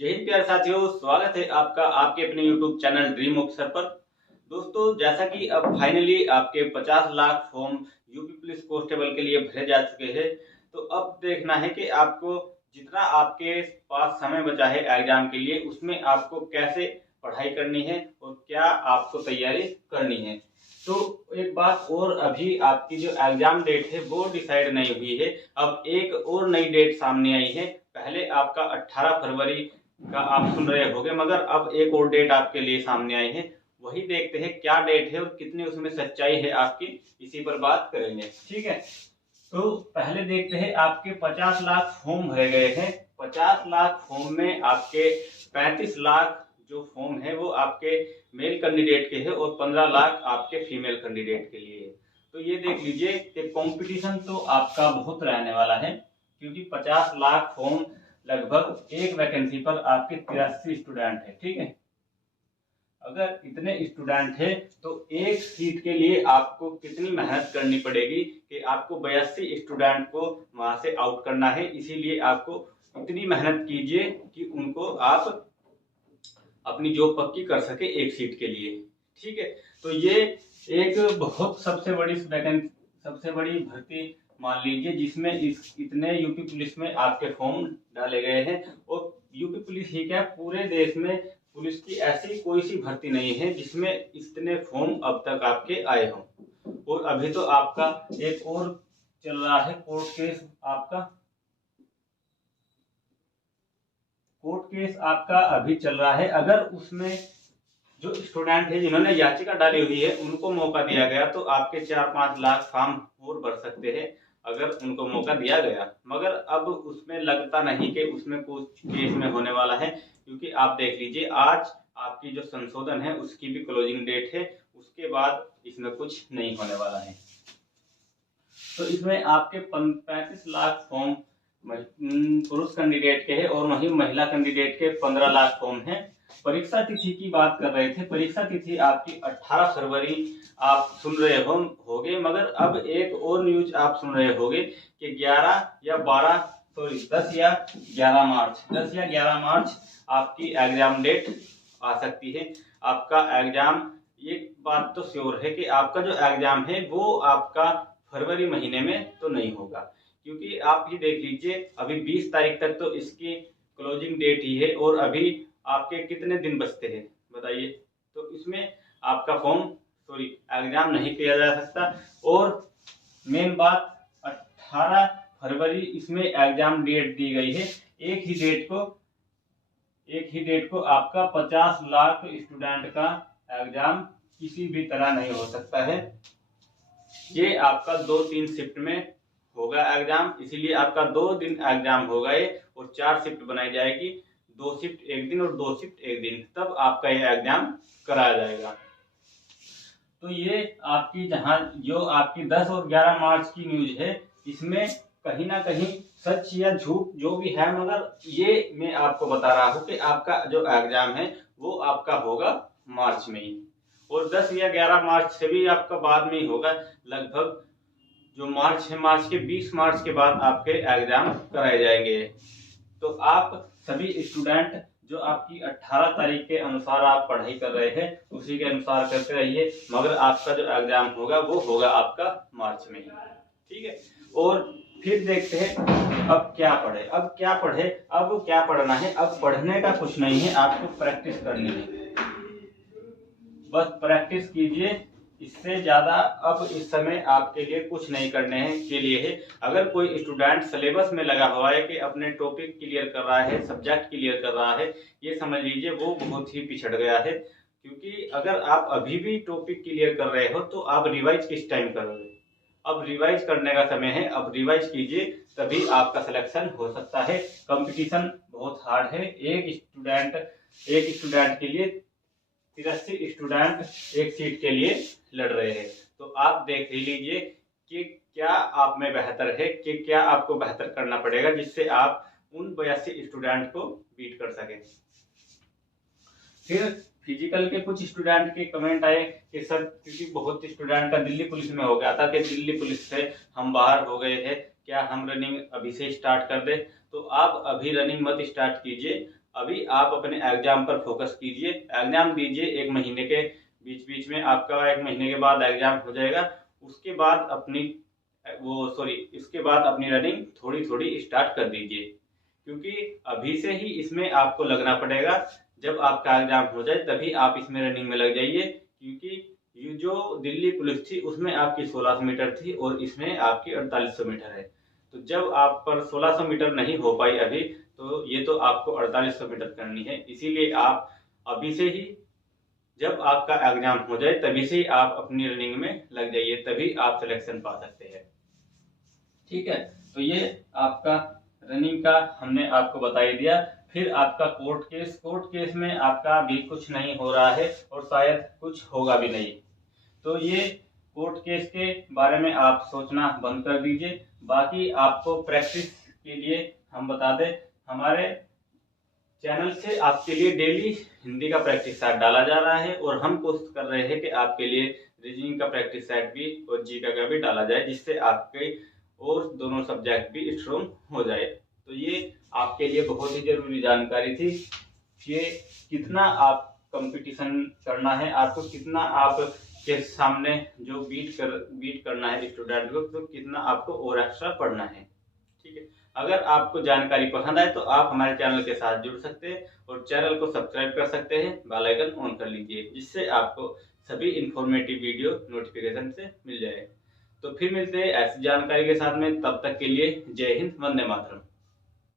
जय हिंद प्यारे साथियों, स्वागत है आपका आपके अपने YouTube चैनल ड्रीम ऑफिसर पर। दोस्तों, जैसा कि अब फाइनली आपके 50 lakh form UP police constable के लिए भरे जा चुके हैं, तो अब देखना है कि आपको जितना आपके पास समय बचा है एग्जाम के लिए, उसमें आपको कैसे पढ़ाई करनी है और क्या आपको तैयारी करनी है। तो एक बात और, अभी आपकी जो एग्जाम डेट है वो डिसाइड नहीं हुई है। अब एक और नई डेट सामने आई है। पहले आपका 18 फरवरी का आप सुन रहे होंगे, मगर अब एक और डेट आपके लिए सामने आई है। वही देखते हैं क्या डेट है और कितनी उसमें सच्चाई है आपकी, इसी पर बात करेंगे। ठीक है, तो पहले देखते हैं आपके 50 लाख फॉर्म भरे गए हैं। 50 लाख फॉर्म में आपके 35 लाख जो फॉर्म है वो आपके मेल कैंडिडेट के हैं और 15 लाख आपके फीमेल कैंडिडेट के लिए है। तो ये देख लीजिए कि कंपटीशन तो आपका बहुत रहने वाला है, क्योंकि 50 लाख फॉर्म लगभग एक वैकेंसी पर आपके 83 स्टूडेंट है। ठीक है, अगर इतने स्टूडेंट है तो एक सीट के लिए आपको कितनी मेहनत करनी पड़ेगी कि आपको 82 स्टूडेंट को वहां से आउट करना है। इसीलिए आपको इतनी मेहनत कीजिए कि उनको आप अपनी जॉब पक्की कर सके एक सीट के लिए। ठीक है, तो ये एक बहुत सबसे बड़ी भर्ती मान लीजिए, जिसमें इतने यूपी पुलिस में आपके फॉर्म डाले गए हैं। और यूपी पुलिस ही क्या, पूरे देश में पुलिस की ऐसी कोई सी भर्ती नहीं है जिसमें इतने फॉर्म अब तक आपके आए हों। और अभी तो आपका एक और चल रहा है कोर्ट केस आपका अभी चल रहा है। अगर उसमें जो स्टूडेंट है जिन्होंने याचिका डाली हुई है उनको मौका दिया गया तो आपके 4-5 लाख फॉर्म और भर सकते हैं, अगर उनको मौका दिया गया। मगर अब उसमें लगता नहीं कि उसमें कुछ केस में होने वाला है, क्योंकि आप देख लीजिए आज आपकी जो संशोधन है उसकी भी क्लोजिंग डेट है। उसके बाद इसमें कुछ नहीं होने वाला है। तो इसमें आपके 35 लाख फॉर्म पुरुष कैंडिडेट के हैं और वहीं महिला कैंडिडेट के 15 लाख फॉर्म हैं। परीक्षा तिथि की बात कर रहे थे। परीक्षा तिथि आपकी 18 फरवरी आप सुन रहे होंगे, मगर अब एक और न्यूज आप सुन रहे होंगे कि 10 या 11 मार्च आपकी एग्जाम डेट आ सकती है। आपका एग्जाम, एक बात तो श्योर है कि आपका जो एग्जाम है वो आपका फरवरी महीने में तो नहीं होगा, क्योंकि आप ही देख लीजिए अभी 20 तारीख तक तो इसकी क्लोजिंग डेट ही है और अभी आपके कितने दिन बचते हैं बताइए। तो इसमें आपका एग्जाम नहीं किया जा सकता। और मेन बात, 18 फरवरी इसमें एग्जाम डेट दी गई है। एक ही डेट को आपका 50 लाख स्टूडेंट का एग्जाम किसी भी तरह नहीं हो सकता है। ये आपका 2-3 शिफ्ट में होगा एग्जाम, इसीलिए आपका 2 दिन एग्जाम होगा ये, और 4 शिफ्ट बनाई जाएगी। 2 शिफ्ट एक दिन और 2 शिफ्ट एक दिन, तब आपका ये एग्जाम कराया जाएगा। तो ये आपकी जो आपकी 10 और 11 मार्च की न्यूज है, इसमें कहीं ना कहीं सच या झूठ जो भी है, मगर ये मैं आपको बता रहा हूँ कि आपका जो एग्जाम है वो आपका होगा मार्च में ही। और 10 या 11 मार्च से भी आपका बाद में ही होगा। लगभग जो मार्च है, मार्च के 20 मार्च के बाद आपके एग्जाम कराए जाएंगे। तो आप सभी स्टूडेंट जो आपकी 18 तारीख के अनुसार आप पढ़ाई कर रहे हैं उसी के अनुसार करते रहिए, मगर आपका जो एग्जाम होगा वो होगा आपका मार्च में ही। ठीक है, और फिर देखते हैं अब क्या पढ़ना है। अब पढ़ने का कुछ नहीं है, आपको प्रैक्टिस करनी है। बस प्रैक्टिस कीजिए, इससे ज्यादा अब इस समय आपके लिए कुछ नहीं करने के लिए है। अगर कोई स्टूडेंट सिलेबस में लगा हुआ है कि अपने टॉपिक क्लियर कर रहा है, सब्जेक्ट क्लियर कर रहा है, ये समझ लीजिए वो बहुत ही पिछड़ गया है। क्योंकि अगर आप अभी भी टॉपिक क्लियर कर रहे हो तो आप रिवाइज किस टाइम करोगे। अब रिवाइज करने का समय है, अब रिवाइज कीजिए, तभी आपका सिलेक्शन हो सकता है। कंपटीशन बहुत हार्ड है। एक स्टूडेंट के लिए 83 स्टूडेंट एक सीट के लिए लड़ रहे हैं। तो आप देख लीजिए कि क्या आप में बेहतर है, कि क्या आपको बेहतर करना पड़ेगा जिससे आप उन 82 स्टूडेंट को बीट कर सकें। फिर फिजिकल के कुछ स्टूडेंट के कमेंट आए कि सर, क्योंकि बहुत स्टूडेंट का दिल्ली पुलिस में हो गया था कि दिल्ली पुलिस से हम बाहर हो गए थे, क्या हम रनिंग अभी से स्टार्ट कर दे। तो आप अभी रनिंग मत स्टार्ट कीजिए, अभी आप अपने एग्जाम पर फोकस कीजिए, एग्जाम दीजिए। 1 महीने के बीच बीच में आपका 1 महीने के बाद एग्जाम हो जाएगा। उसके बाद इसके बाद अपनी रनिंग थोड़ी थोड़ी स्टार्ट कर दीजिए, क्योंकि अभी से ही इसमें आपको लगना पड़ेगा। जब आपका एग्जाम हो जाए तभी आप इसमें रनिंग में लग जाइए, क्योंकि ये जो दिल्ली पुलिस थी उसमें आपकी 1600 मीटर थी और इसमें आपकी 4800 मीटर है। तो जब आप पर 1600 मीटर नहीं हो पाई अभी, तो ये तो आपको 4800 मीटर करनी है। इसीलिए आप अभी से ही, जब आपका एग्जाम हो जाए तभी से ही आप अपनी रनिंग में लग जाइए, तभी आप सिलेक्शन पा सकते हैं। ठीक है, तो ये आपका रनिंग का हमने आपको बता ही दिया। फिर आपका कोर्ट केस में आपका भी कुछ नहीं हो रहा है और शायद कुछ होगा भी नहीं। तो ये कोर्ट केस के बारे में आप सोचना बंद कर दीजिए। बाकी आपको प्रैक्टिस के लिए हम बता दें, हमारे चैनल से आपके लिए डेली हिंदी का प्रैक्टिस सेट डाला जा रहा है और हम कोशिश कर रहे हैं कि आपके लिए रीजनिंग का प्रैक्टिस सेट भी और जीके का भी डाला जाए, जिससे आपके और दोनों सब्जेक्ट भी स्ट्रॉन्ग हो जाए। तो ये आपके लिए बहुत ही जरूरी जानकारी थी कि कितना आप कंपटीशन करना है, आपको कितना आप के सामने जो बीट करना है स्टूडेंट को, तो कितना आपको और एक्स्ट्रा पढ़ना है। ठीक है, अगर आपको जानकारी पसंद आए तो आप हमारे चैनल के साथ जुड़ सकते हैं और चैनल को सब्सक्राइब कर सकते हैं, बेल आइकन ऑन कर लीजिए, जिससे आपको सभी इंफॉर्मेटिव वीडियो नोटिफिकेशन से मिल जाए। तो फिर मिलते हैं ऐसी जानकारी के साथ में, तब तक के लिए जय हिंद, वंदे मातरम।